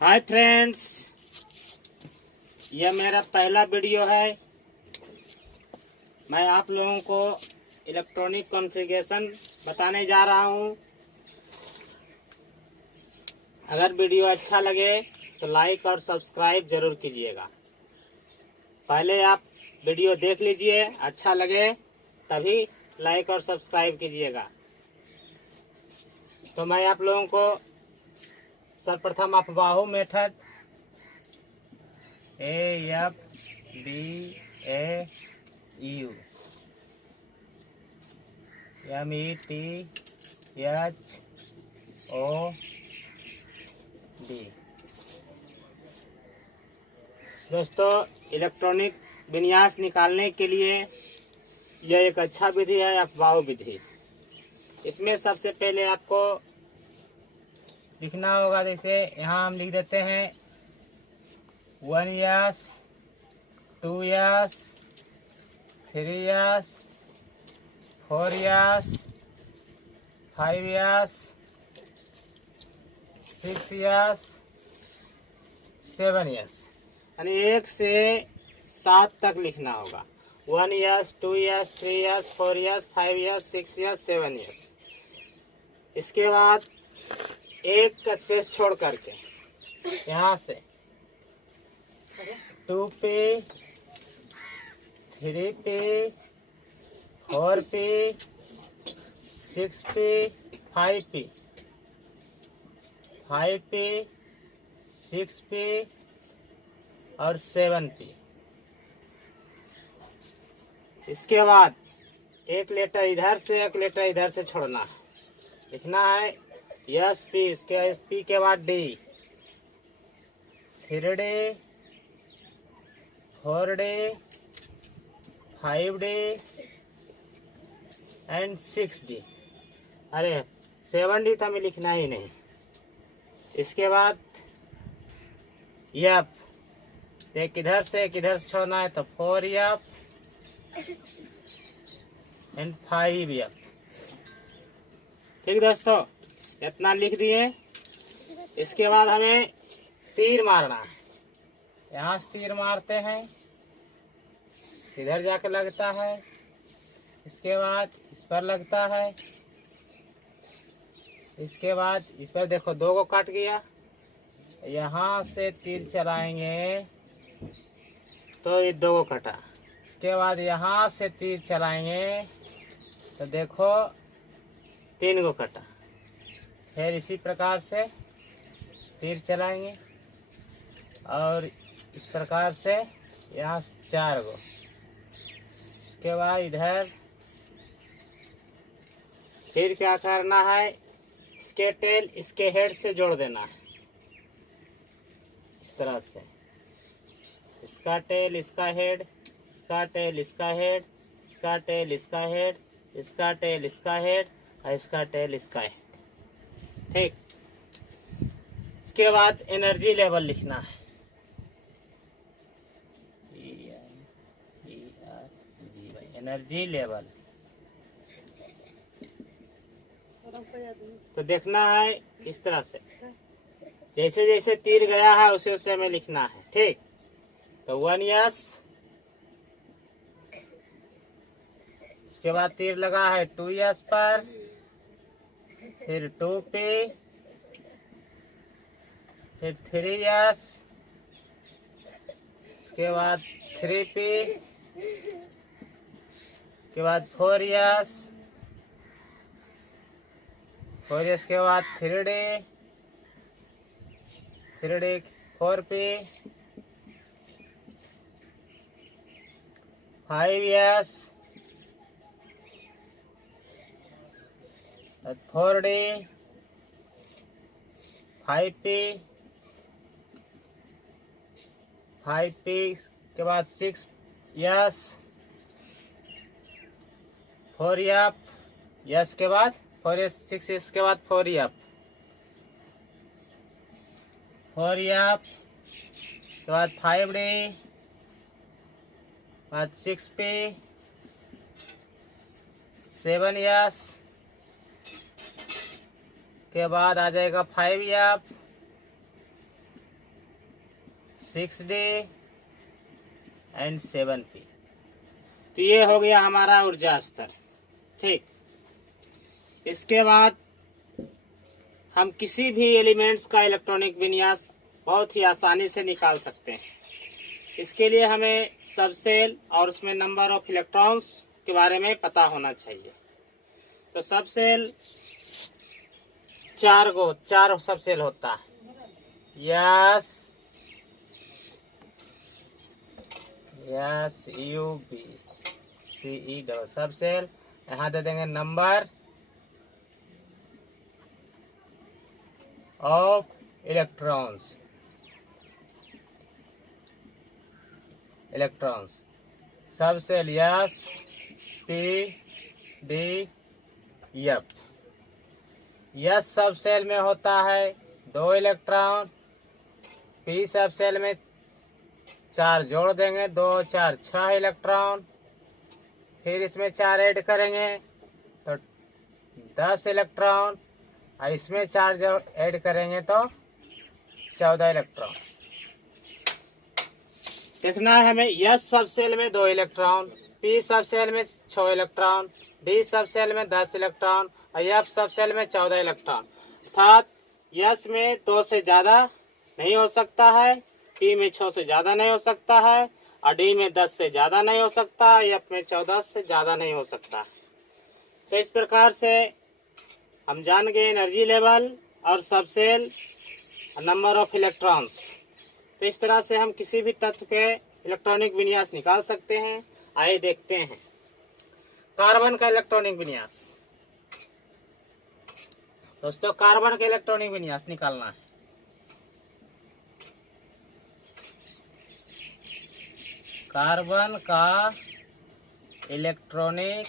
Hi friends, यह मेरा पहला वीडियो है। मैं आप लोगों को इलेक्ट्रॉनिक कॉन्फ़िगरेशन बताने जा रहा हूं। अगर वीडियो अच्छा लगे तो लाइक और सब्सक्राइब जरूर कीजिएगा। पहले आप वीडियो देख लीजिए, अच्छा लगे तभी लाइक और सब्सक्राइब कीजिएगा। तो मैं आप लोगों को सर्वप्रथम अफवाहू मेथड AFDAU METHOD। दोस्तों, इलेक्ट्रॉनिक विन्यास निकालने के लिए यह एक अच्छा विधि है, अफवाहू विधि। इसमें सबसे पहले आपको लिखना होगा, जैसे यहाँ हम लिख देते हैं 1 yes, 2 yes, 3 yes, 4 yes, 5 yes, 6 yes, 7 yes, यानी 1 से 7 तक लिखना होगा। 1 yes, 2 yes, 3 yes, 4 yes, 5 yes, 6 yes, 7 yes. इसके बाद एक स्पेस छोड़ करके यहाँ से 2 पे, 3 पे, 4 पे, 6 पे, 5 पे, 5 पे, 6 पे और 7 पे। इसके बाद एक लेटर इधर से एक लेटर इधर से छोड़ना है। लिखना है यस पी, इसके एस पी के बाद D, 3 day, 4 day, 5 day and 6 day. अरे 7 डी तो हमें लिखना ही नहीं। इसके बाद यप, एक इधर से छोड़ना है, तो 4 यप एंड 5 यप। ठीक दोस्तों, इतना लिख दिए। इसके बाद हमें तीर मारना है। यहाँ से तीर मारते हैं, इधर जाके लगता है। इसके बाद इस पर लगता है। इसके बाद इस पर देखो 2 को कट गया। यहाँ से तीर चलाएंगे तो ये 2 को कटा। इसके बाद यहाँ से तीर चलाएंगे तो देखो 3 को कटा। फिर इसी प्रकार से तीर चलाएंगे और इस प्रकार से यहाँ 4 को। इसके बाद इधर फिर क्या करना है, इसके टेल इसके हेड से जोड़ देना है, इस तरह से। इसका टेल इसका हेड, इसका टेल इसका हेड, इसका टेल इसका हेड, इसका टेल इसका हेड और इसका टेल इसका हेड। ठीक। इसके बाद एनर्जी लेवल लिखना है। एनर्जी लेवल तो देखना है इस तरह से, जैसे जैसे तीर गया है उसे उसे हमें लिखना है। ठीक। तो 1 यस, इसके बाद तीर लगा है 2 यस पर, फिर 2 पे, फिर 3 यस, इसके बाद 3 पे, के बाद 4 यस, 4 यस के बाद 3 डे, 3 डे 4 पे, 5 यस, 4 डे, 5 पे, 5 पे के बाद 6 यस, 4 यप, यस के बाद 4 यस, 6 यस के बाद 4 यप, 4 यप के बाद 5 डे, बाद 6 पे, 7 यस के बाद आ जाएगा 5 यप, 6D एंड 7P। तो ये हो गया हमारा ऊर्जा स्तर। ठीक, इसके बाद हम किसी भी एलिमेंट्स का इलेक्ट्रॉनिक विन्यास बहुत ही आसानी से निकाल सकते हैं। इसके लिए हमें सब सेल और उसमें नंबर ऑफ इलेक्ट्रॉन्स के बारे में पता होना चाहिए। तो सब सेल चार सब सेल होता है। SUBCE डबल सब सेल। यहाँ दे देंगे नंबर ऑफ इलेक्ट्रॉन्स सब सेल SPDF। यस सब सेल में होता है 2 इलेक्ट्रॉन। पी सब सेल में 4 जोड़ देंगे, 2 4 6 इलेक्ट्रॉन। फिर इसमें 4 ऐड करेंगे तो 10 इलेक्ट्रॉन, और इसमें 4 जोड़ ऐड करेंगे तो 14 इलेक्ट्रॉन। देखना है हमें यस सब सेल में 2 इलेक्ट्रॉन, पी सब सेल में 6 इलेक्ट्रॉन, डी सब सेल में 10 इलेक्ट्रॉन और एफ सब सेल में 14 इलेक्ट्रॉन। अर्थात यस में 2 से ज्यादा नहीं हो सकता है, पी में 6 से ज्यादा नहीं हो सकता है, और डी में 10 से ज्यादा नहीं हो सकता, एफ में 14 से ज्यादा नहीं हो सकता। तो इस प्रकार से हम जान गए एनर्जी लेवल और सब सेल और नंबर ऑफ इलेक्ट्रॉन्स। तो इस तरह से हम किसी भी तत्व के इलेक्ट्रॉनिक विन्यास निकाल सकते हैं। आइए देखते हैं कार्बन का इलेक्ट्रॉनिक विन्यास। दोस्तों, कार्बन का इलेक्ट्रॉनिक विन्यास निकालना है। कार्बन का इलेक्ट्रॉनिक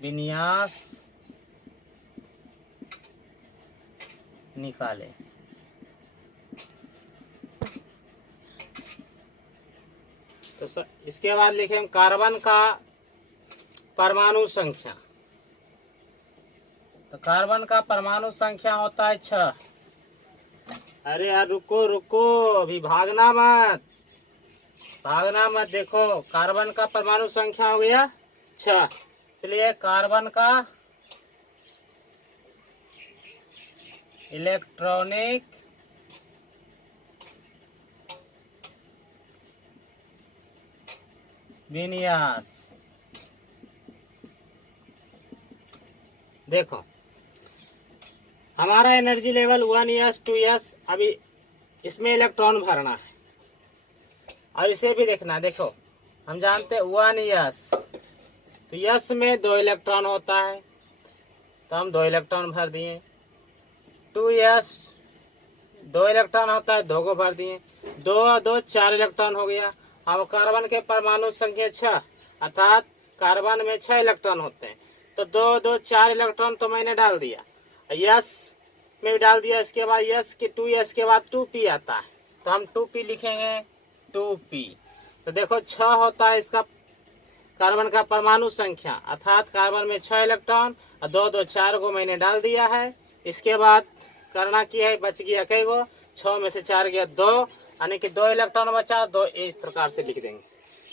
विन्यास निकाले। तो इसके बाद लिखे हम कार्बन का परमाणु संख्या। तो कार्बन का परमाणु संख्या होता है 6। अरे यार रुको, अभी भागना मत। देखो, कार्बन का परमाणु संख्या हो गया 6। इसलिए कार्बन का इलेक्ट्रॉनिक विन्यास। देखो, हमारा एनर्जी लेवल 1s 2s। अभी इसमें इलेक्ट्रॉन भरना है और इसे भी देखना। देखो, हम जानते हैं 1s, तो यस में 2 इलेक्ट्रॉन होता है, तो हम 2 इलेक्ट्रॉन भर दिए। 2s 2 इलेक्ट्रॉन होता है, 2 को भर दिए। 2 और 2 4 इलेक्ट्रॉन हो गया। अब कार्बन के परमाणु संख्या 6, अर्थात कार्बन में 6 इलेक्ट्रॉन होते हैं। तो 2 2 4 इलेक्ट्रॉन तो मैंने डाल दिया, यस में भी डाल दिया। इसके बाद यस के 2s के बाद 2p आता है, तो हम 2p लिखेंगे 2p। तो देखो 6 होता है इसका कार्बन का परमाणु संख्या, अर्थात कार्बन में 6 इलेक्ट्रॉन और 2 2 4 को मैंने डाल दिया है। इसके बाद करना क्या है, बच गया कई गो, 6 में से 4 गया 2, यानी कि 2 इलेक्ट्रॉन बचा, 2 इस प्रकार से लिख देंगे।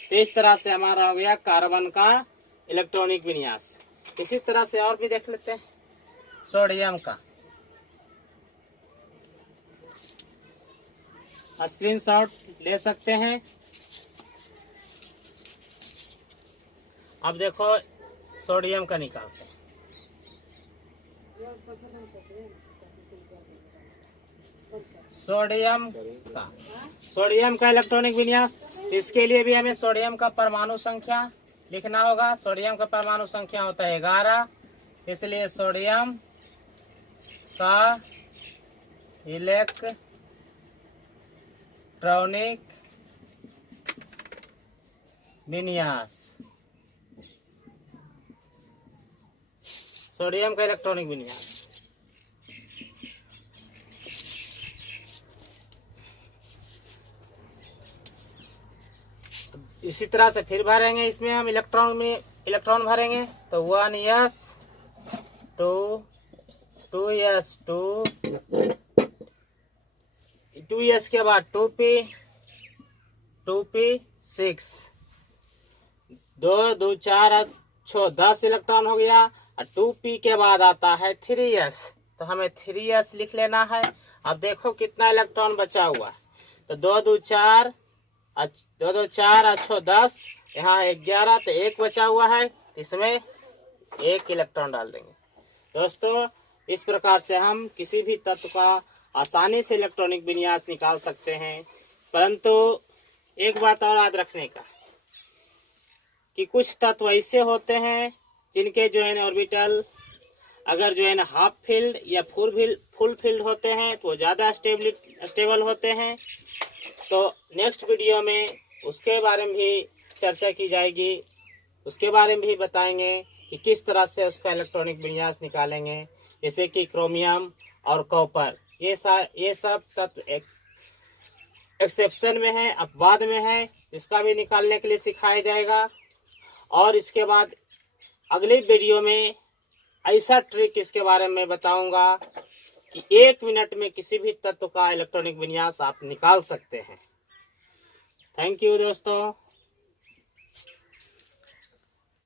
तो इस तरह से हमारा हो गया कार्बन का इलेक्ट्रॉनिक विन्यास। इसी तरह से और भी देख लेते हैं सोडियम का। स्क्रीनशॉट ले सकते हैं। अब देखो सोडियम का निकालते हैं। सोडियम का इलेक्ट्रॉनिक विन्यास। इसके लिए भी हमें सोडियम का परमाणु संख्या लिखना होगा। सोडियम का परमाणु संख्या होता है 11, इसलिए सोडियम का इलेक्ट्रॉनिक विन्यास। सोडियम का इलेक्ट्रॉनिक विन्यास। इसी तरह से फिर भरेंगे, इसमें हम इलेक्ट्रॉन भरेंगे। तो 1s 2s के बाद 2p 6, 2 2 4 6 10 इलेक्ट्रॉन हो गया। और 2p के बाद आता है 3s, तो हमें 3s लिख लेना है। अब देखो कितना इलेक्ट्रॉन बचा हुआ है, तो 2 2 4 और 6 10, यहाँ 11, तो 1 बचा हुआ है, इसमें 1 इलेक्ट्रॉन डाल देंगे। दोस्तों इस प्रकार से हम किसी भी तत्व का आसानी से इलेक्ट्रॉनिक विन्यास निकाल सकते हैं। परंतु एक बात और याद रखने का कि कुछ तत्व ऐसे होते हैं जिनके जो है ऑर्बिटल अगर जो है ना हाफ फील्ड या फुल फील्ड होते हैं तो ज़्यादा स्टेबल होते हैं। तो नेक्स्ट वीडियो में उसके बारे में भी चर्चा की जाएगी, उसके बारे में भी बताएंगे कि किस तरह से उसका इलेक्ट्रॉनिक विन्यास निकालेंगे। जैसे कि क्रोमियम और कॉपर, ये सब तत्व एक्सेप्शन में है, अपवाद में है, इसका भी निकालने के लिए सिखाया जाएगा। और इसके बाद अगली वीडियो में ऐसा ट्रिक इसके बारे में बताऊंगा कि 1 मिनट में किसी भी तत्व का इलेक्ट्रॉनिक विन्यास आप निकाल सकते हैं। थैंक यू दोस्तों।